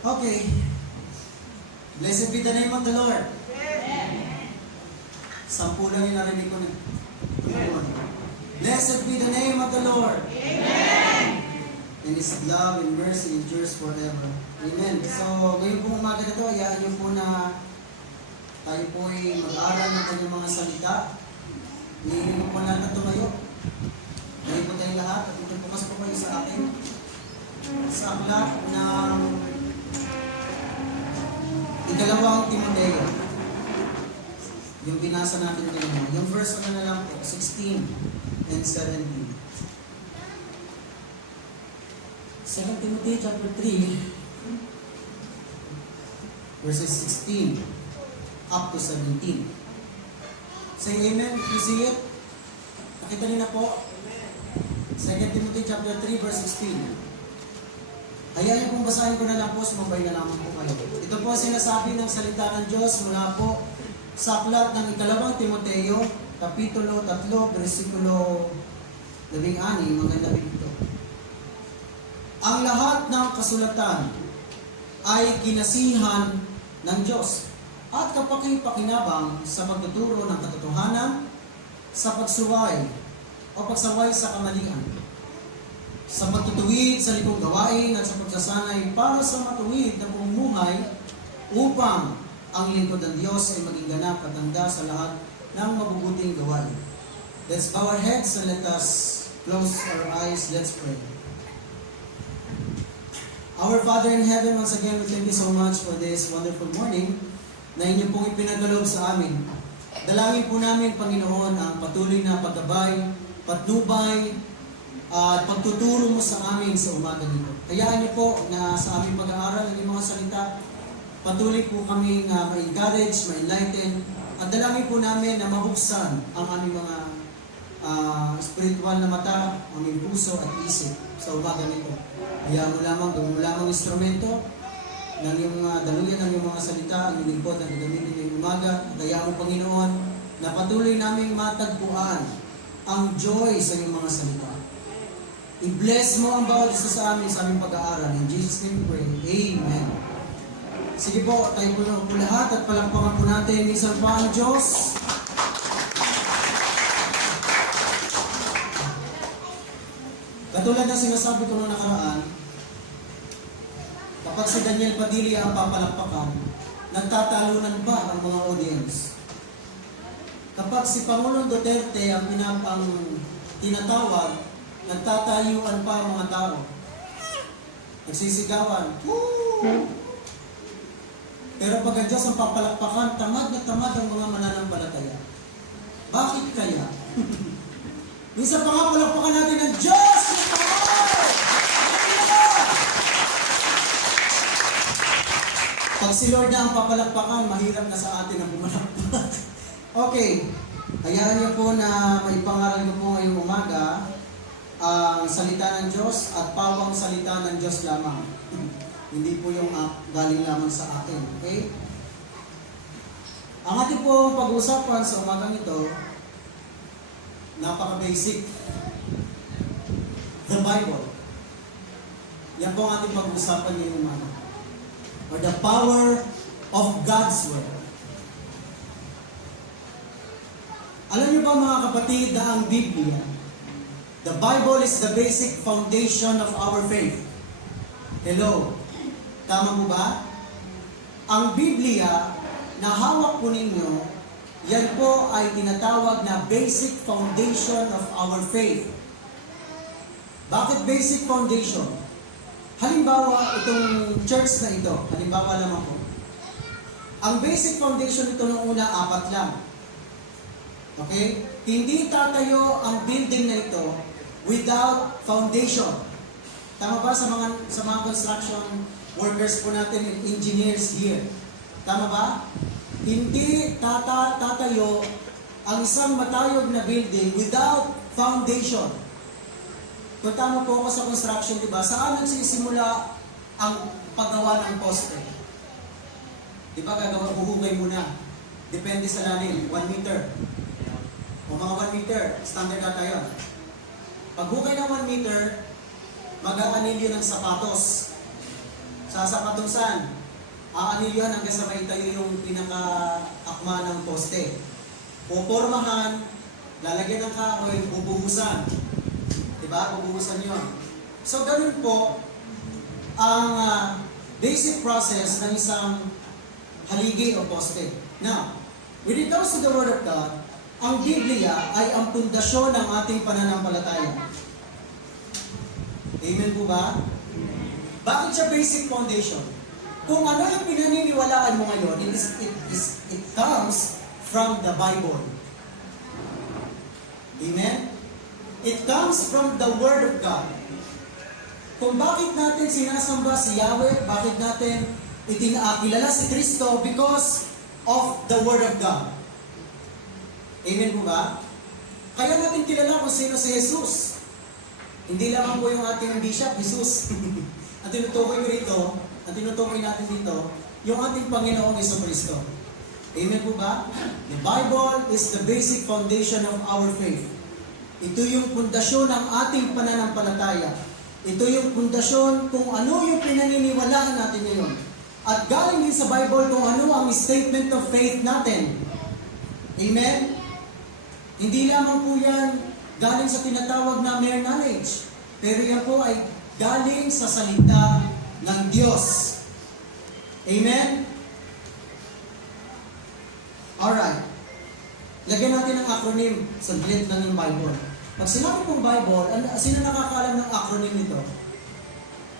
Okay. Blessed be the name of the Lord. Sampu lang yung narinig ko na. Blessed be the name of the Lord. And His love and mercy endures forever. Amen. So, ngayon pong umaga na ito, hayaan niyo po na tayo po ay mag-aaral ng kanyang mga salita. Hihingin po natin na tumayo. Ngayon po tayong lahat at itutukas po kayo sa akin. Sa aklat ng Ikalawang Timoteo. Yung binasa natin kanina. Yung verse na lang po, 16 and 17. 2 Timothy chapter 3, verses 16 up to 17. Say amen if you see it. Nakita niyo na po. 2 Timothy chapter 3, verse 16. Hayaan niyo pong basahin ko na lang po, sumabay na lamang po kayo. Ito po sinasabi ng salita ng Diyos mula po sa aklat ng Ikalawang Timoteo, Kapitulo 3, versikulo 16 hanggang 17. Ang lahat ng kasulatan ay kinasihan ng Diyos at kapakipakinabang sa pagtuturo ng katotohanan, sa pagsuway o pagsaway sa kamalian, sa pagtutuwid sa likong gawain at sa pagsasanay para sa matuwid na pamumuhay upang ang lingkod ng Diyos ay maging ganap at handa sa lahat ng mabubuting gawain. Let's bow our heads and let us close our eyes. Let's pray. Our Father in heaven, once again, we thank you so much for this wonderful morning na inyo pong ipinagalob sa amin. Dalangin po namin, Panginoon, ang patuloy na paggabay, patnubay, at pagtuturo mo sa amin sa umaga nito. Hayaan niyo po na sa aming pag-aaral ng mga salita, patuloy po kami na ma-encourage, ma-enlighten, at dalangin po namin na mabuksan ang aming mga spiritual na mata, aming puso at isip sa umaga nito. Hayaan mo lamang, gawin mo lamang instrumento ng iyong daluyan ng iyong mga salita, ang lingkod na gagamitin ngayong umaga. At hayaan mo, Panginoon, na patuloy naming matagpuan ang joy sa iyong mga salita. I-bless mo ang bawat isa sa amin sa aming pag-aaral. In Jesus' name we pray. Amen. Sige po, tayo po na po lahat at palakpakan po natin minsan pa ang Diyos. Katulad na sinasabi ko noong nakaraan, kapag si Daniel Padilla ang papalakpakan, nagtatalunan ba ang mga audience? Kapag si Pangulong Duterte ang tinatawag, nagtatayuan pa ang mga tao. Nagsisigawan. Woo! Pero pag ang Diyos ang papalakpakan, tamad na tamad ang mga mananampalataya. Bakit kaya? Minsan pa nga palakpakan natin ang Diyos! Pag si Lord na ang papalakpakan, mahirap na sa atin ang pumalakpak. Okay. Hayaan niyo po na maipangaral ko po ngayong umaga ang salita ng Diyos at pawang salita ng Diyos lamang. Hindi po yung galing lamang sa atin. Okay? Ang ating po pag-uusapan sa umagang ito, napaka-basic. The Bible. Yan po ang ating pag-uusapan ngayong umaga. Or the power of God's Word. Alam niyo ba mga kapatid na ang Biblia, the Bible is the basic foundation of our faith. Hello? Tama mo ba? Ang Biblia na hawak po ninyo, yan po ay tinatawag na basic foundation of our faith. Bakit basic foundation? Halimbawa, itong church na ito, halimbawa naman po. Ang basic foundation nito nung una, 4 lang. Okay? Hindi tatayo ang building na ito without foundation. Tama ba sa mga construction workers po natin, engineers here? Tama ba? Hindi tatayo ang isang matayog na building without foundation. Kung tama po ako sa construction, diba? Saan nagsisimula ang paggawa ng poste? Diba huhugay muna. Depende sa lalim, 1 meter. O mga 1 meter, standard na tayo. Pag hukay ng 1 meter, mag-aanilyo ng sapatos. sa katusan, aanilyan hanggang sa maitayo yung pinaka-akma ng poste. Pupormahan, lalagyan ng kahoy, bubuhusan. Diba? Bubuhusan yun. So, ganun po ang basic process ng isang haligi o poste. Now, when it comes to the Word of God, ang Biblia ay ang pundasyon ng ating pananampalataya. Amen po ba? Bakit siya basic foundation? Kung ano yung pinaniniwalaan mo ngayon, it comes from the Bible. Amen? It comes from the Word of God. Kung bakit natin sinasamba si Yahweh, bakit natin itinakilala si Kristo, because of the Word of God. Amen po ba? Kaya natin kilala kung sino si Jesus. Hindi lamang po yung ating bishop, Jesus. Ang tinutukoy ko rito, ang tinutukoy natin dito, yung ating Panginoong Jesucristo. Amen po ba? The Bible is the basic foundation of our faith. Ito yung pundasyon ng ating pananampalataya. Ito yung pundasyon kung ano yung pinaniniwalaan natin ngayon. At galing din sa Bible kung ano ang statement of faith natin. Amen? Hindi lamang po yan galing sa tinatawag na mere knowledge. Pero yan po ay galing sa salita ng Diyos. Amen? Alright. Lagyan natin ang acronym. Saglit lang yung Bible. Pag sinabi pong Bible, sino nakakaalam ng acronym nito?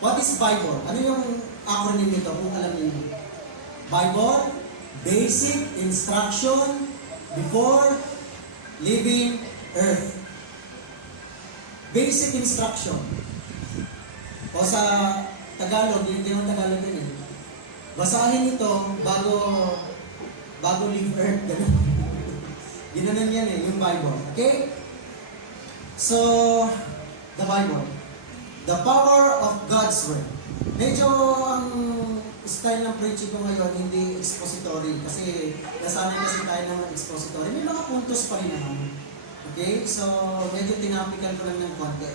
What is Bible? Ano yung acronym nito kung alam niyo? Bible, basic instruction before leaving earth. Basic instruction. O sa Tagalog, hindi naman Tagalog yun eh. Basahin ito bago leave earth. Ginanon yan eh, yung Bible. Okay? So, the Bible. The power of God's Word. Medyo ang style ng preaching ko ngayon, hindi expository. Kasi nasanay kasi tayo ng expository. May mga puntos pa rin naman. Okay? So, medyo tinapikan ko lang ng konti.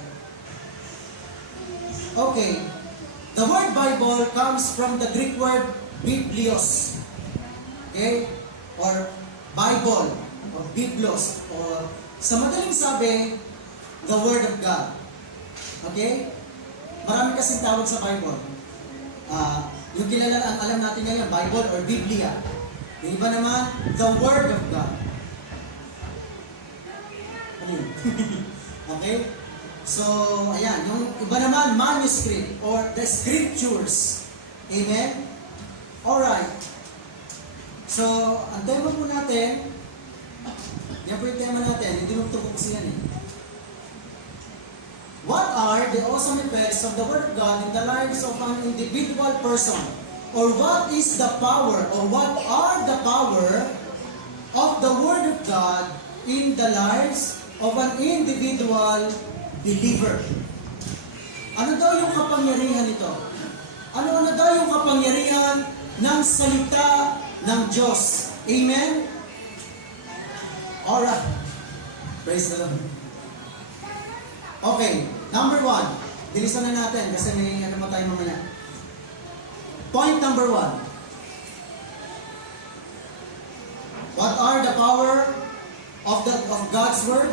Okay. The word Bible comes from the Greek word Biblios. Okay? Or Bible. Or Biblos. Or sa madaling sabi, the Word of God. Okay? Marami kasing tawag sa Bible. Yung kilala, ang alam natin ngayon, Bible or Biblia. Yung iba naman, the Word of God. Ano yun? Okay? So, ayan. Yung iba naman, manuscript or the scriptures. Amen? Alright. So, ang tema po natin, yan po yung tema natin. Hindi mo ko kasi yan eh. What are the awesome effects of the Word of God in the lives of an individual person? Or what is the power, or what are the power of the Word of God in the lives of an individual believer? Ano daw yung kapangyarihan nito? Ano daw yung kapangyarihan ng salita ng Diyos? Amen? Alright. Praise the Lord. Okay, number 1. Bilisan na natin kasi may ano mo tayo mamaya. Point number 1. What are the power of God's Word?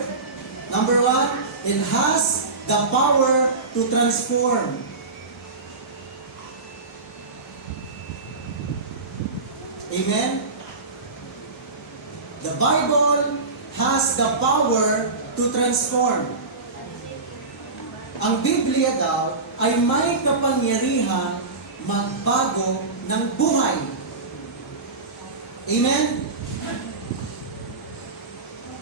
Number 1, it has the power to transform. Amen? The Bible has the power to transform. Ang Biblia daw ay may kapangyarihan magbago ng buhay. Amen?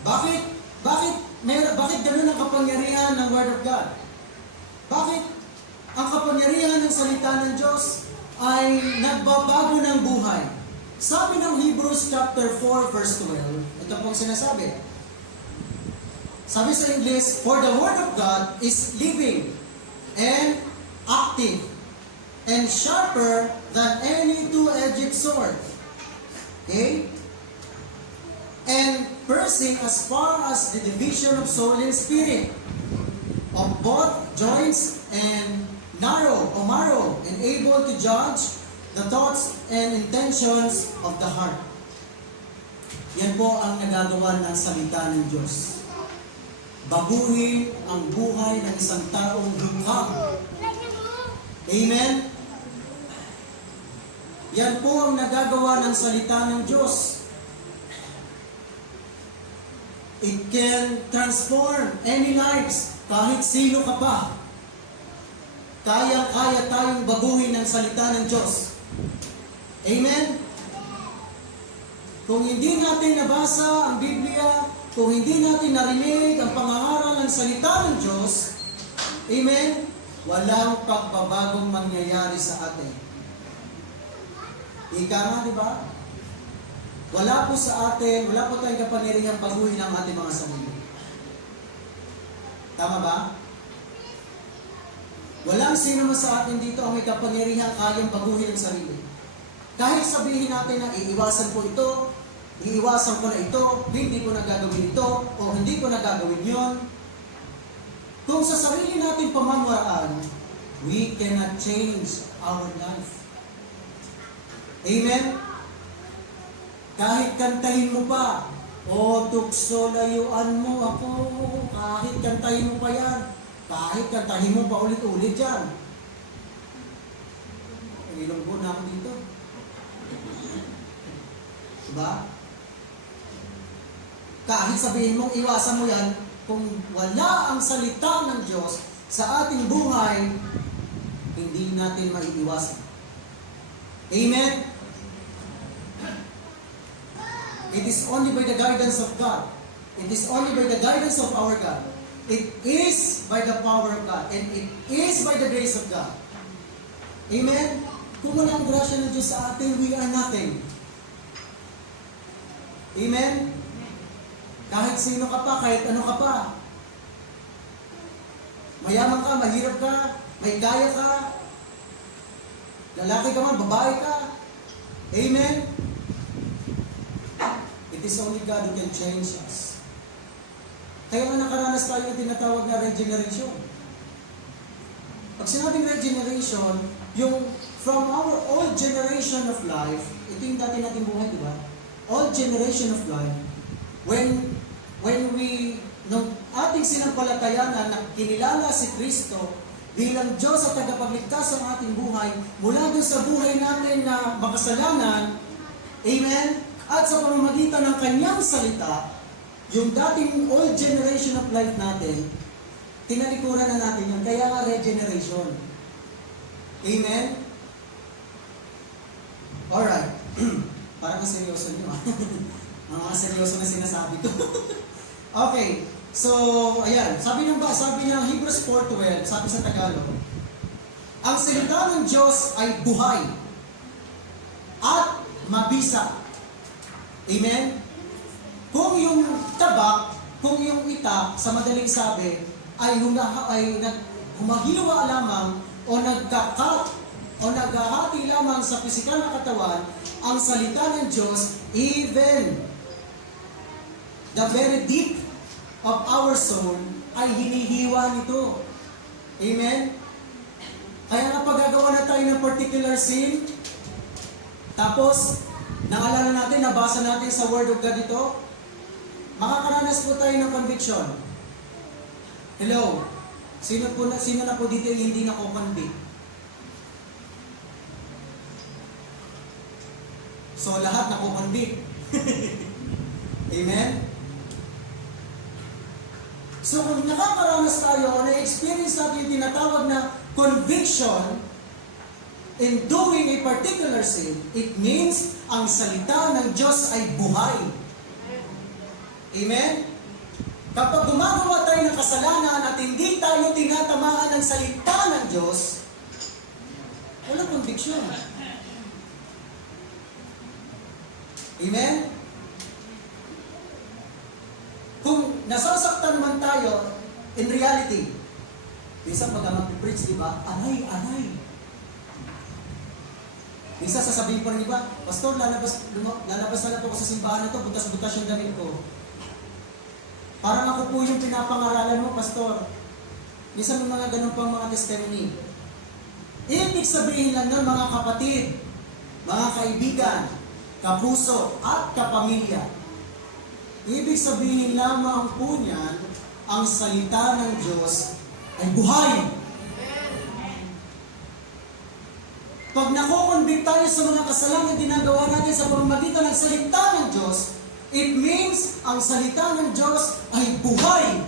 Bakit ganun ang kapangyarihan ng Word of God? Bakit ang kapangyarihan ng salita ng Diyos ay nagbabago ng buhay? Sabi ng Hebrews chapter 4 verse 12, ito pong sinasabi. Sabi sa English, for the Word of God is living and active and sharper than any two-edged sword. Okay? And piercing as far as the division of soul and spirit, of both joints and marrow, and able to to judge the thoughts and intentions of the heart. Yan po ang nagagawa ng salita ng Diyos. Baguhin ang buhay ng isang taong lukha. Amen? Yan po ang nagagawa ng salita ng Diyos. It can transform any lives, kahit sino ka pa. Kaya tayong baguhin ng salita ng Diyos. Amen? Kung hindi natin nabasa ang Biblia, kung hindi natin narinig ang pangangaral ng salita ng Diyos, amen, walang pagbabagong mangyayari sa atin. Ika nga, di ba? Wala po sa atin, wala po tayong kapangyarihang baguhin ang ating mga sarili. Tama ba? Walang sino man sa atin dito ang may kapangyarihang kayang baguhin ang sarili. Kahit sabihin natin na iiwasan ko ito, iiwasan ko na ito, hindi ko na gagawin ito, o hindi ko na gagawin yon. Kung sa sarili natin pamamaraan, we cannot change our life. Amen? Kahit kantahin mo pa, o tukso layuan mo ako, kahit kantahin mo pa yan, kahit kantahin mo pa ulit-ulit yan. Ilonggo na ako dito. Diba? Kahit sabihin mong iwasan mo yan, kung wala ang salita ng Diyos sa ating buhay, hindi natin maiiwasan. Amen? It is only by the guidance of God. It is only by the guidance of our God. It is by the power of God. And it is by the grace of God. Amen? Kung wala ang grasya ng Diyos sa atin, we are nothing. Amen? Kahit sino ka pa, kahit ano ka pa. Mayaman ka, mahirap ka, may kaya ka, lalaki ka man, babae ka. Amen? It is only God who can change us. Kaya nga nakaranas tayo ng tinatawag na regeneration. Pag sinabing regeneration, yung from our old generation of life, ito yung dati nating buhay, di ba? Old generation of life, when nung ating sinampalatayanan na kinilala si Kristo bilang Diyos at tagapagligtas ng ating buhay, mula doon sa buhay natin na makasalanan, amen, at sa pamamagitan ng kanyang salita, yung dating old generation of life natin, tinalikuran na natin yun. Kaya nga regeneration. Amen? Alright. Parang seryoso nyo ah. Ang mga seryoso na sinasabi ko. Okay. So, ayan. Sabi ng Hebrews 4:12, sabi sa Tagalog, ang salita ng Diyos ay buhay at mabisa. Amen? Kung yung tabak, kung yung itak, sa madaling sabi, ay humahiwa lamang o naghahati lamang sa pisikal na katawan, ang salita ng Diyos, even the very deep of our soul, ay hinihiwa nito. Amen? Kaya nga paggagawa na tayo ng particular sin, tapos, naalala natin, nabasa natin sa Word of God ito, makakaranas po tayo ng conviction. Hello? Sino na po dito yung hindi nako-convict? So, lahat nako-convict. Amen? So, kung nakakaranas tayo, na-experience natin yung tinatawag na conviction in doing a particular sin, it means ang salita ng Diyos ay buhay. Amen? Kapag gumagawa tayo ng kasalanan at hindi tayo tinatamaan ng salita ng Diyos, walang conviction. Amen? Kung nasasaktan man tayo, in reality, minsan pag mag-preach, di ba? Aray. Minsan sasabihin pa rin iba, Pastor, lalabas na lang po ako sa simbahan na to, butas-butas yung damit ko. Parang ako po yung pinapangaralan mo, Pastor. Minsan may mga ganun pang mga testimony. Ibig sabihin lang nun mga kapatid, mga kaibigan, kapuso at kapamilya. Ibig sabihin lamang po niyan, ang salita ng Diyos ay buhay. Pag nakukonvict tayo sa mga kasalanan ginagawa natin sa pamamagitan ng salita ng Diyos, it means ang salita ng Diyos ay buhay.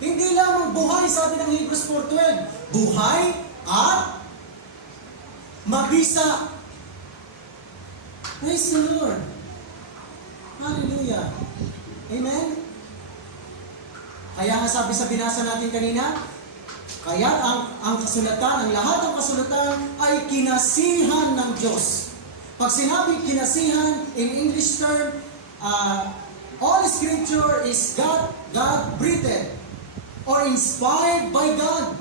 Hindi lamang buhay, sabi ng Hebrews 4:12, buhay at mabisa. Praise the Lord. Hallelujah. Amen? Kaya nga sabi sa binasa natin kanina, kaya ang kasulatan, ang lahat ng kasulatan ay kinasihan ng Diyos. Pag sinabing kinasihan, in English term, all Scripture is God-breathed or inspired by God.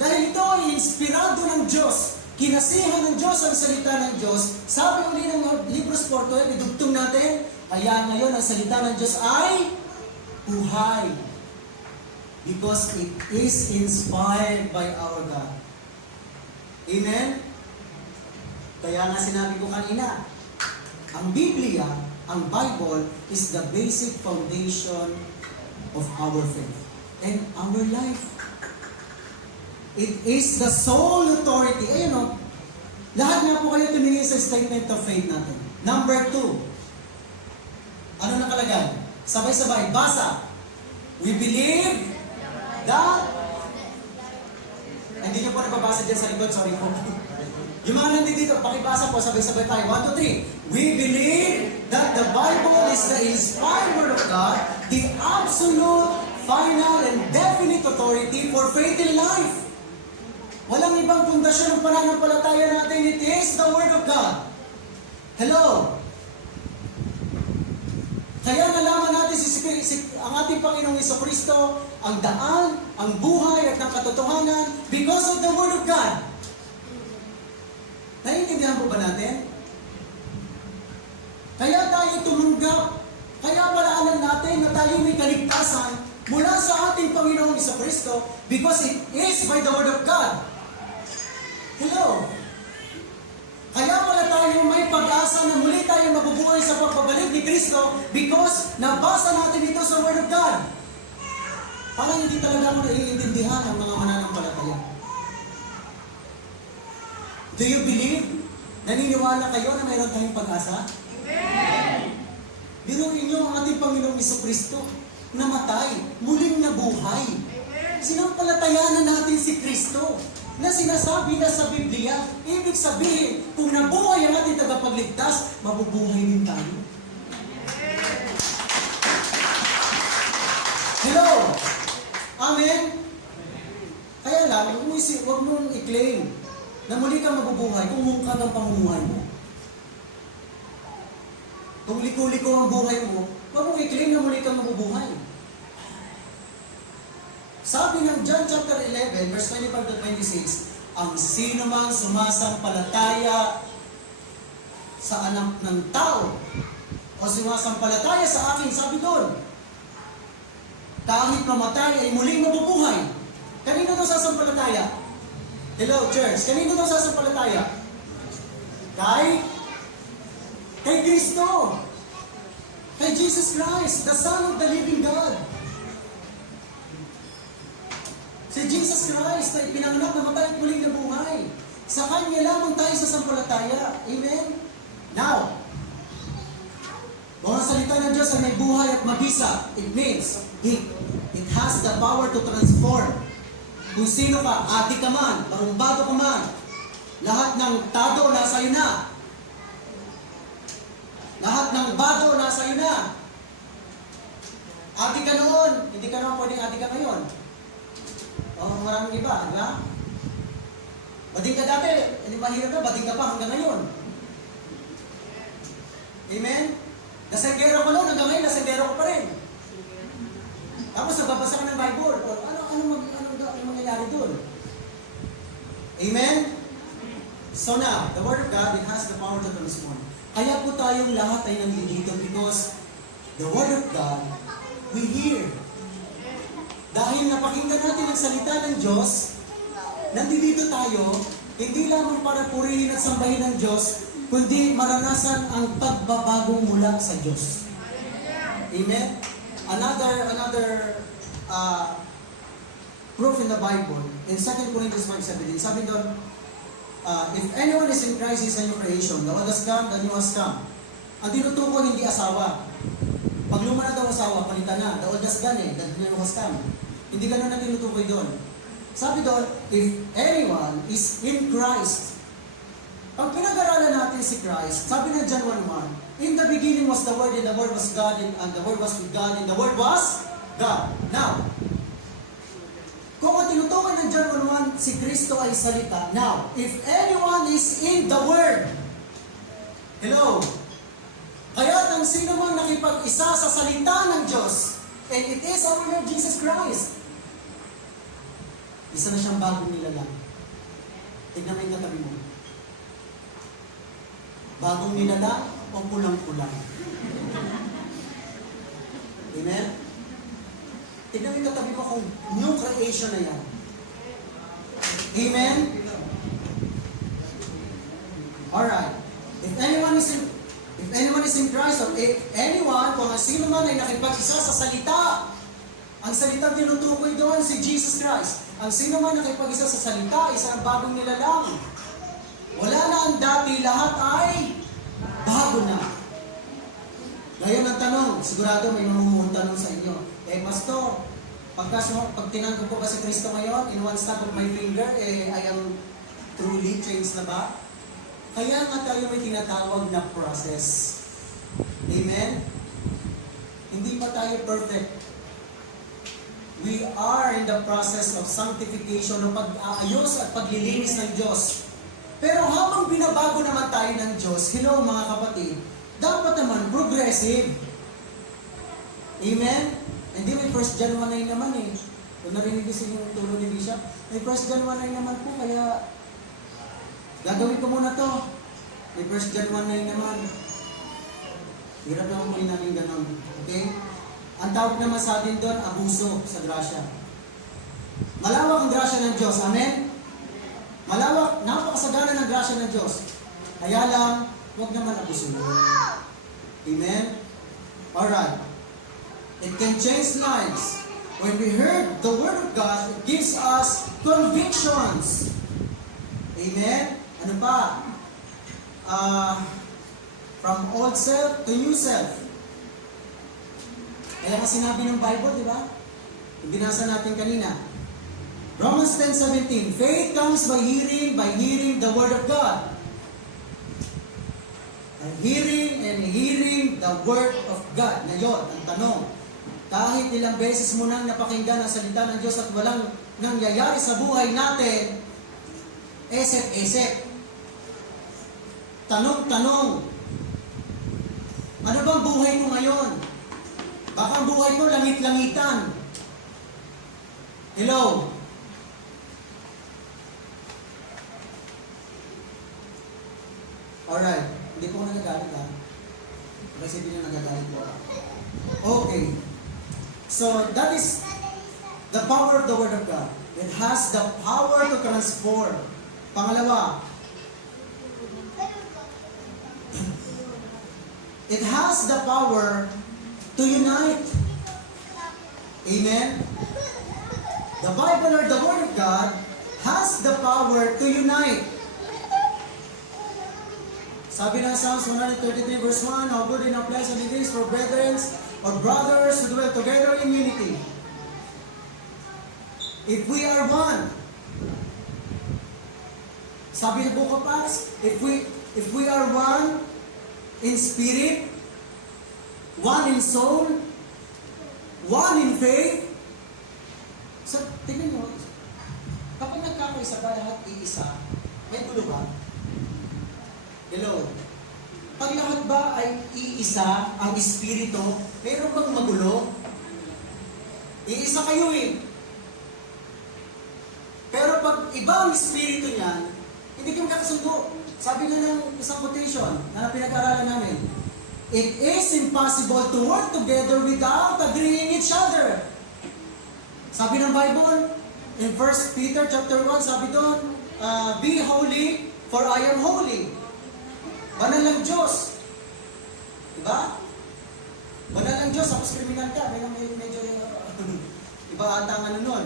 Dahil ito ay inspirado ng Diyos. Kinasihan ng Diyos ang salita ng Diyos. Sabi uli ng Hebrews 4:12, idugtong natin, kaya ngayon ang salita ng Diyos ay buhay. Because it is inspired by our God. Amen? Kaya nga sinabi ko kanina, ang Biblia, ang Bible, is the basic foundation of our faith and our life. It is the sole authority. Ayun o, lahat nga po kayo tumingin sa statement of faith natin. Number 2. Ano nakalagay? Sabay-sabay, basa. We believe that, hindi nyo po nababasa dyan sa likod, sorry po. Yung mga nandito, pakibasa po, sabay-sabay tayo. 1, 2, 3. We believe that the Bible is the inspired word of God, the absolute, final, and definite authority for faith in life. Walang ibang pundasyon ng pananampalataya natin. It is the word of God. Hello? Kaya nalaman natin ang ating Panginoong Jesucristo, ang daan, ang buhay at ang katotohanan because of the Word of God. Naiintindihan po ba natin? Kaya tayo tumanggap, kaya pala alam natin na tayo may kaligtasan mula sa ating Panginoong Jesucristo because it is by the Word of God. Hello? Kaya pala tayo may pag-asa na muli tayo mabubuhay sa pagbabalik ni Kristo because nabasa natin ito sa Word of God. Parang hindi talaga mo naiintindihan ang mga mananampalataya. Do you believe? Naniniwala kayo na mayroon tayong pag-asa? Amen! Biruin niyo ang ating Panginoong Jesucristo, namatay, muling nabuhay. Sinampalatayanan natin si Kristo na sinasabi na sa Biblia. Ibig sabihin, kung nabuhay ang ating tagapagligtas, mabubuhay din tayo. Hello? Amen? Kaya lang, huwag mong i-claim na muli kang mabubuhay kung mungkag ang pamumuhay mo. Kung liko-liko ang buhay mo, huwag mong i-claim na muli kang mabubuhay. Sabi ng John chapter 11, verse 25 to 26, ang sino mang sumasampalataya sa anak ng tao o sumasampalataya sa akin, sabi doon, kahit mamatay ay muling mabubuhay. Kanino daw sasampalataya? Hello, church. Kanino daw sasampalataya? Kay Kristo. Kay Jesus Christ, the Son of the living God. Si Jesus Christ na ipinanganak na matay at muling nabuhay. Sa Kanya lamang tayo sasampalataya. Amen? Now, mga salita ng Diyos ay may buhay at mabisa. It means, it has the power to transform. Kung sino ka, ati ka man, barumbado ka man, lahat ng tado nasa iyo na. Lahat ng bado nasa iyo na. Ati ka noon, hindi ka naman pwedeng ati ka ngayon. Maraming iba, di ba? Bading ka dati, hindi mahirap na, bading ka pa hanggang ngayon. Amen? Nasanggero ko noon, hanggang ngayon, nasanggero ko pa rin. Tapos nagbabasa ka ng Bible. Ano mangyayari doon? Amen? So now, the Word of God, it has the power to transform. Kaya po tayong lahat ay nandito because the Word of God, we hear. Dahil napakinggan natin ang salita ng Diyos, nandito tayo Hindi lamang para purihin at sambahin ng Diyos, kundi maranasan ang pagbabago mula sa Diyos. Amen? Another proof in the Bible, in 2 Corinthians 5:17, sabi doon, if anyone is in Christ, is a new creation. The old has come, the new has come. Ang tinutukoy hindi asawa. Pag luma na daw asawa, palitan na. The old has gone the new has come. Hindi ganun ang tinutukoy doon. Sabi doon, if anyone is in Christ. Pag pinag-aralan natin si Christ, sabi ng John 1:1, in the beginning was the Word, and the Word was God, and the Word was with God, and the Word was God. Now, kung ang tinutukoy ng John 1:1, si Kristo ay salita. Now, if anyone is in the Word, hello, kaya ang sino man nakipag-isa sa salita ng Diyos, and it is our Lord Jesus Christ, isa na siyang bagong nilalang. Tignan mo yung katabi mo. Bagong nilalang o pulang-pulang? Amen? Tignan mo yung katabi mo kung new creation na yan. Amen? Alright. If anyone is in Christ, or if anyone, kung sino man ay nakipag-isa sa salita, ang salita tinutukoy doon si Jesus Christ. Ang sino man nakipag-isa sa salita, isa ang bagong nilalang. Wala na ang dati, lahat ay bago na. Ngayon ang tanong, sigurado may tanong sa inyo. Pastor, pag tinanggap ko ba si Kristo ngayon, in one snap of my finger, I am truly changed na ba? Kaya nga tayo may tinatawag na process. Amen? Hindi pa tayo perfect. We are in the process of sanctification, ng pag-aayos at paglilinis ng Diyos. Pero habang binabago naman tayo ng Diyos, hello mga kapatid, dapat naman progressive. Amen? Hindi may 1 John 1:9 naman eh. Kung narinig din yung tulo ni Bishop, may 1 John 1:9 naman po, kaya gagawin ko muna to. May 1 John 1:9 naman. Hirap naman muli namin ganun. Okay? Ang tawag naman sa atin doon, abuso sa grasya. Malawak ang grasya ng Diyos. Amen? Malawak, napakasagana ng grasya ng Diyos. Kaya lang, huwag naman abusuhin. Amen? Alright. It can change lives. When we heard the Word of God, it gives us convictions. Amen? Ano pa? From old self to new self. Kaya nga sinabi ng Bible, di ba? Yung binasa natin kanina. Romans 10:17, faith comes by hearing the Word of God. By hearing the Word of God. Ngayon, ang tanong, kahit ilang beses mo nang napakinggan ang salita ng Diyos at walang nangyayari sa buhay natin, esep-esep. Tanong-tanong, ano bang buhay ko ngayon? Baka ang buhay ko langit-langitan. Hello? Alright. Hindi po ako nagagalit ha. Kasi hindi na nagagalit po. Okay. So, that is the power of the Word of God. It has the power to transform. Pangalawa, it has the power to unite. Amen? The Bible or the Word of God has the power to unite. Sabi ng Psalms 133 verse 1, how good and how pleasant it is for brethren or brothers to dwell together in unity. If we are one, sabi ng Book of Acts, if we are one in spirit, one in soul, one in faith. So, tingnan nyo, kapag nagkakaisa ba lahat iisa, may gulo ba? Hello? Pag lahat ba ay iisa, ang espiritu, meron bang magulo? Iisa kayo eh. Pero pag iba ang espiritu niyan, hindi kayo kakasundo. Sabi nga ng isang quotation na pinag-aralan namin, it is impossible to work together without agreeing each other. Sabi ng Bible, in 1 Peter chapter 1, sabi doon, Be holy, for I am holy. Banal ng Diyos. Diba? Banal ng Diyos, tapos kriminal ka. Medyo iba ata ang ano nun.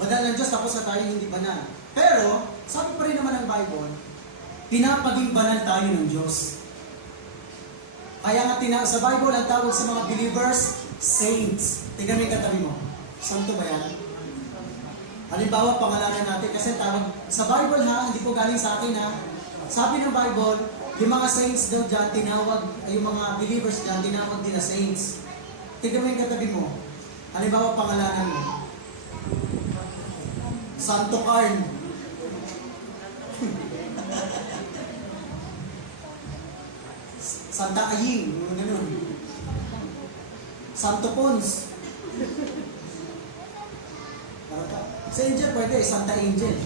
Banal ng Diyos, tapos na tayo hindi banal. Pero, sabi pa rin naman ng Bible, pinapaging banal tayo ng Diyos. Kaya nga sa Bible, ang tawag sa mga believers, saints. Tingnan mo yung katabi mo. Santo ba yan? Halimbawa, pangalanan natin, kasi tawag sa Bible ha, hindi po galing sa akin ha. Sabi ng Bible, yung mga saints daw dyan, tinawag, yung mga believers dyan, tinawag din na saints. Tingnan mo yung katabi mo. Halimbawa, pangalanan mo. Santo Carn. Santa Aying, gano'n. Santo Pons. Sa Angel pwede, Santa Angel.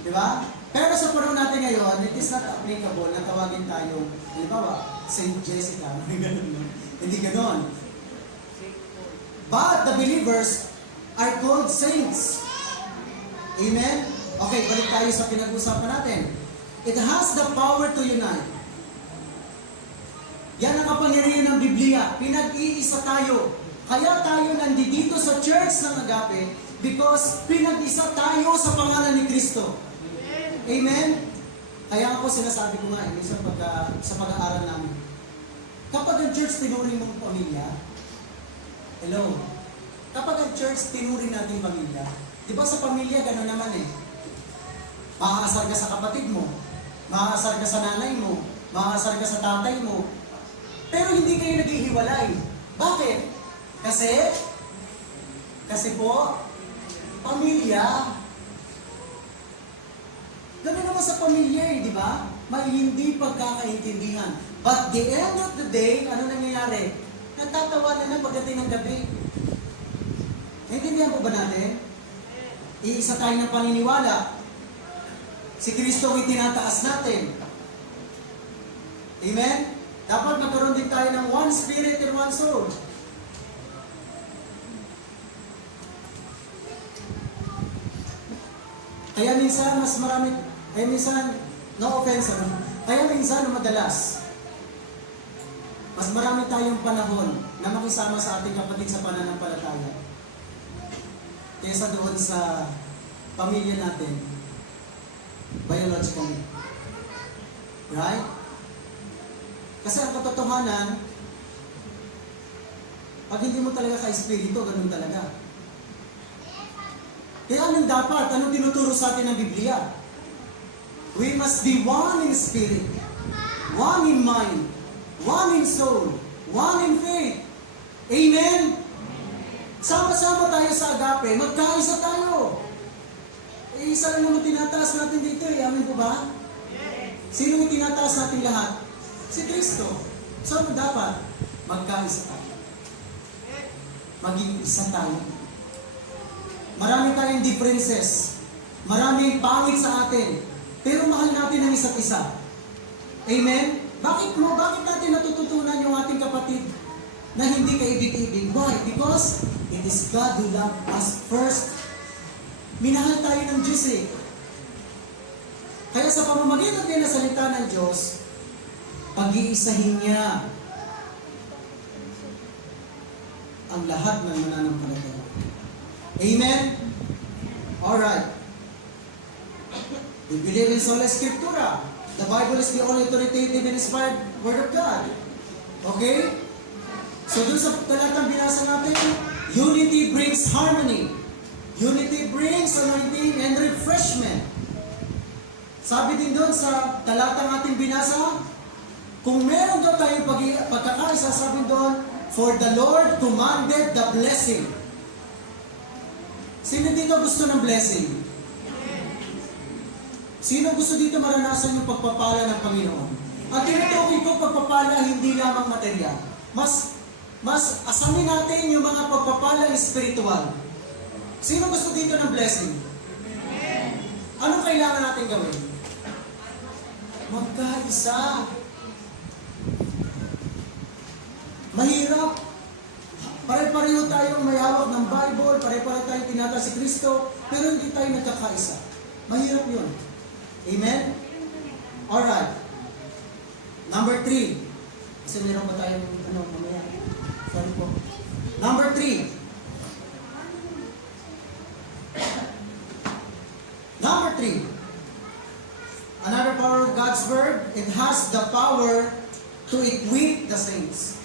Di ba? Pero sa panahon natin ngayon, it is not applicable na tawagin tayong, halimbawa, Saint Jessica. Hindi gano'n. But the believers are called saints. Amen? Okay, balik tayo sa pinag-usapan natin. It has the power to unite. Yan ang kapangyarihan ng Biblia. Pinag-iisa tayo. Kaya tayo nandito sa church ng Agape because pinag-isa tayo sa pangalan ni Kristo. Amen? Kaya ako sinasabi ko nga, minsan sa pag-aaral namin, kapag ang church tinuring mong pamilya, hello, kapag ang church tinuring natin pamilya, di ba sa pamilya gano'n naman eh, maaasar ka sa kapatid mo, maaasar ka sa nanay mo, maaasar ka sa tatay mo, pero hindi kayo naghihiwalay. Bakit? Kasi po, pamilya. Ganun naman sa pamilya eh, di ba? May hindi pagkakaintindihan. But the end of the day, ano nangyayari? Nagtatawanan na pagdating ng gabi. Naintindihan po ba natin? Iisa tayo ng paniniwala. Si Kristo ay tinataas natin. Amen? Dapat magkaroon din tayo ng one spirit and one soul. Kaya minsan, no offense, kaya minsan, madalas, mas marami tayong panahon na makisama sa ating kapatid sa pananampalataya kaysa doon sa pamilya natin, biologically. Right? Kasi ang katotohanan, pag hindi mo talaga ka-espiritu, ganun talaga. Kaya anong dapat? Anong tinuturo sa atin ng Biblia? We must be one in spirit, one in mind, one in soul, one in faith. Amen? Sama-sama tayo sa Agape, magkaisa tayo. Isa lang naman tinataas natin dito eh, amin po ba? Sino yung tinataas natin lahat? Si Kristo. So ano dapat? Magkaisa tayo. Maging isa tayo. Marami tayong differences. Maraming pangit sa atin. Pero mahal natin ang isa't isa. Amen? Bakit natin natututunan yung ating kapatid na hindi kaibig-ibig? Why? Because it is God who loved us first. Minahal tayo ng Diyos eh. Kaya sa pamamagitan din na salita ng Diyos, pag-iisahin niya ang lahat ng mananampalataya. Amen? Alright. We believe in sola scriptura. The Bible is the only authoritative and inspired Word of God. Okay? So dun sa talatang binasa natin, unity brings harmony. Unity brings anointing and refreshment. Sabi din doon sa talatang ating binasa, kung meron daw tayong pagkakaisa, sabi doon, for the Lord commanded the blessing. Sino dito gusto ng blessing? Sino gusto dito maranasan yung pagpapala ng Panginoon? At tinutukoy ko pagpapala hindi lamang material. Mas asamin natin yung mga pagpapala espiritual. Sino gusto dito ng blessing? Anong kailangan natin gawin? Magkaisa. Mahirap. Pare-pareho tayong may hawak ng Bible, pare-pareho tayong tinatawag si Kristo, pero hindi tayo nagkakaisa. Mahirap yun. Amen? Alright. Number 3. Kasi meron pa tayong mamaya. Sorry po. Number 3. Number 3. Another power of God's Word, it has the power to equip the saints.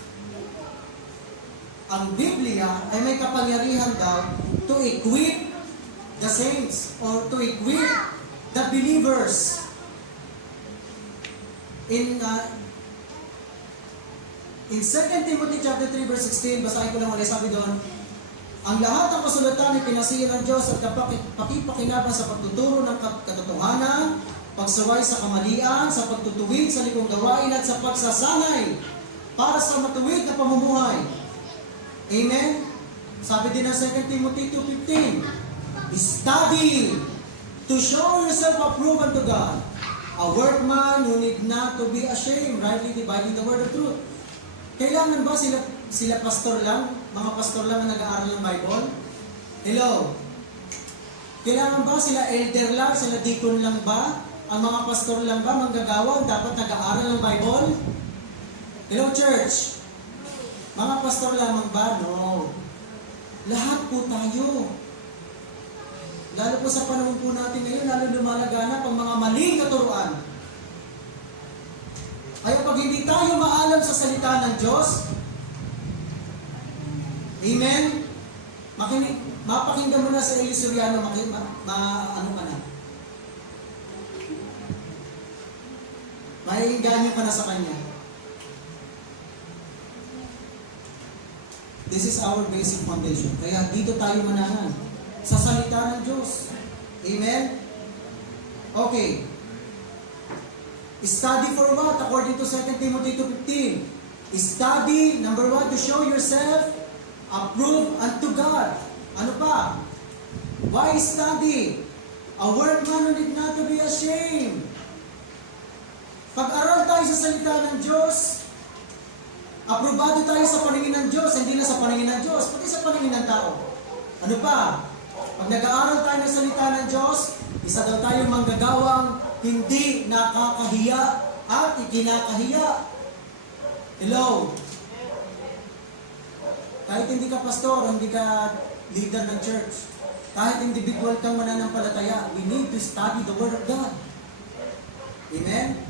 Ang Biblia ay may kapangyarihan daw to equip the saints or to equip the believers. In 2 Timothy chapter 3 verse 16, basahin ko lang ulit, sabi doon, ang lahat ng kasulatan ay pinasiyan ng Diyos at pakipakinabang sa pagtuturo ng katotohanan, pagsaway sa kamalian, sa pagtutuwid sa likong gawain at sa pagsasanay para sa matuwid na pamumuhay. Amen? Sabi din ng 2 Timothy 2:15, study to show yourself approved unto God, a workman who need not to be ashamed, rightly dividing the word of truth. Kailangan ba sila pastor lang, mga pastor lang na nag-aaral ng Bible? Hello? Kailangan ba sila elder lang, sila deacon lang ba? Ang mga pastor lang ba, manggagawa, dapat nag-aaral ng Bible? Hello, church? Mga pastor lamang ba? No. Lahat po tayo. Lalo po sa panahon po natin ngayon, lalo lumalaganap ang mga maling katuruan. Kaya pag hindi tayo maalam sa salita ng Diyos, amen? Mapakinggan mo na sa Eli Soriano, ano ka na? Maiinganyo ka na sa kanya. This is our basic foundation. Kaya dito tayo manahan sa salita ng Diyos. Amen? Okay. Study for what? According to 2 Timothy 2:15. Study, number 1, to show yourself approved unto God. Ano pa? Why study? A workman who need not to be ashamed. Pag-aral tayo sa salita ng Diyos, aprobado tayo sa paningin ng Diyos, hindi na sa paningin ng Diyos, pati sa paningin ng tao. Ano pa? Pag nag-aaral tayo ng salita ng Diyos, isa daw tayong manggagawang hindi nakakahiya at ikinakahiya. Hello? Kahit hindi ka pastor, hindi ka leader ng church, kahit individual kang mananampalataya, we need to study the Word of God. Amen?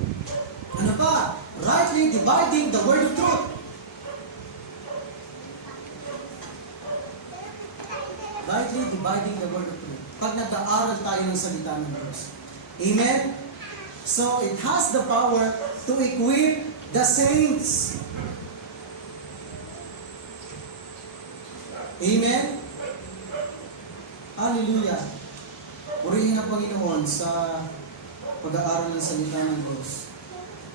Ano pa? Rightly dividing the Word of truth. Rightly dividing the Word of truth. Pag nag-aaral tayo ng salita ng Diyos. Amen? So, it has the power to equip the saints. Amen? Hallelujah. Purihin ang Panginoon sa pag-aaral ng salita ng Diyos.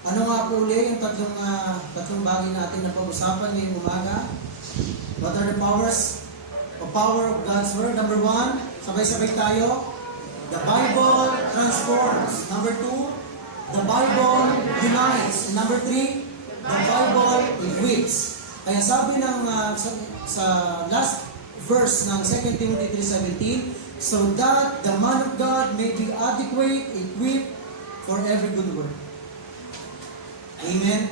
Ano nga po ulit yung tatlong bagay natin na pag-usapan ngayong umaga? What are the powers? The power of God's Word. Number 1, sabay-sabay tayo. The Bible transforms. Number 2, the Bible unites. Number 3, the Bible equips. Kaya sabi ng sa last verse ng 2 Timothy 3:17, so that the man of God may be adequate, equipped for every good work. Amen.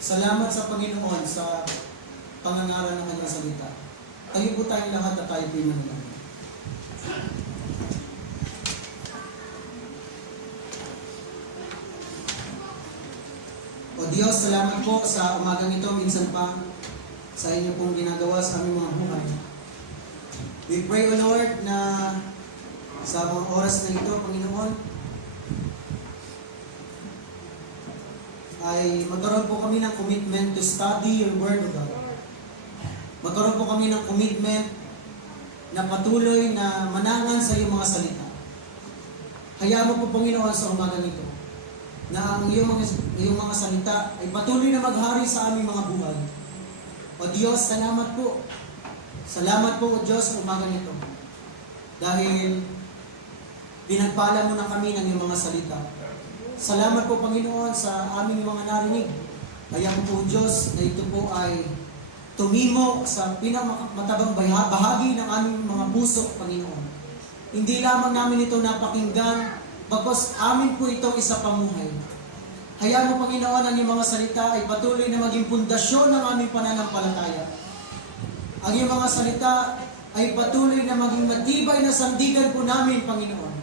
Salamat sa Panginoon sa pangangaral ng kanyang salita. Tayo po tayong lahat at tayo po yung manalangin. O Diyos, salamat po sa umagang ito, minsan pa sa inyo pong ginagawa sa aming mga buhay. We pray, O Lord, na sa mga oras na ito, Panginoon, ay magkaroon po kami ng commitment to study your Word of God. Magkaroon po kami ng commitment na patuloy na manangan sa iyong mga salita. Hayaan mo po, Panginoon, sa umagang ito, na ang iyong mga salita ay patuloy na maghari sa aming mga buhay. O Diyos, salamat po. Salamat po, O Diyos, sa umagang ito. Dahil pinagpala mo na kami ng iyong mga salita. Salamat po, Panginoon, sa aming mga narinig. Hayaan mo po, Diyos, na ito po ay tumimo sa pinakamatabang bahagi ng aming mga puso, Panginoon. Hindi lamang namin ito napakinggan, bagkus amin po ito isa pamuhay. Hayaan mo, Panginoon, ang iyong mga salita ay patuloy na maging pundasyon ng aming pananampalataya. Ang iyong mga salita ay patuloy na maging matibay na sandigan po namin, Panginoon.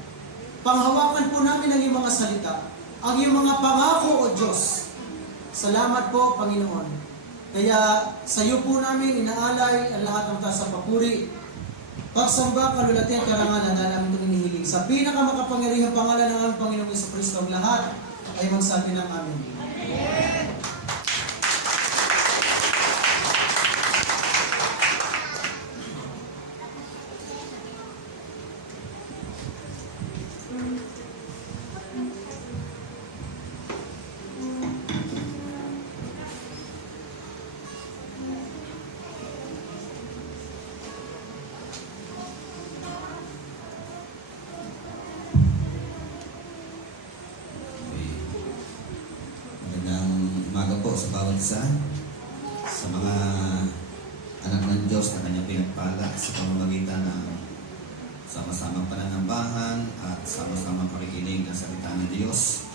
Panghawakan po namin ang iyong mga salita, ang iyong mga pangako, O Diyos. Salamat po, Panginoon. Kaya sa iyo po namin inaalay ang lahat ng taas sa papuri, pagsamba, kalulati at karangalan na namin itong inihiling. Sa pinakamakapangyarihang pangalan ng aming Panginoong Jesucristo, ang lahat ay magsabi ng amin. Magandang umaga po sa bawat isa, sa mga anak ng Diyos na kanyang pinagpala sa pamamagitan ng sama-samang pananambahan at sama-samang pakikinig ng salita ng Diyos.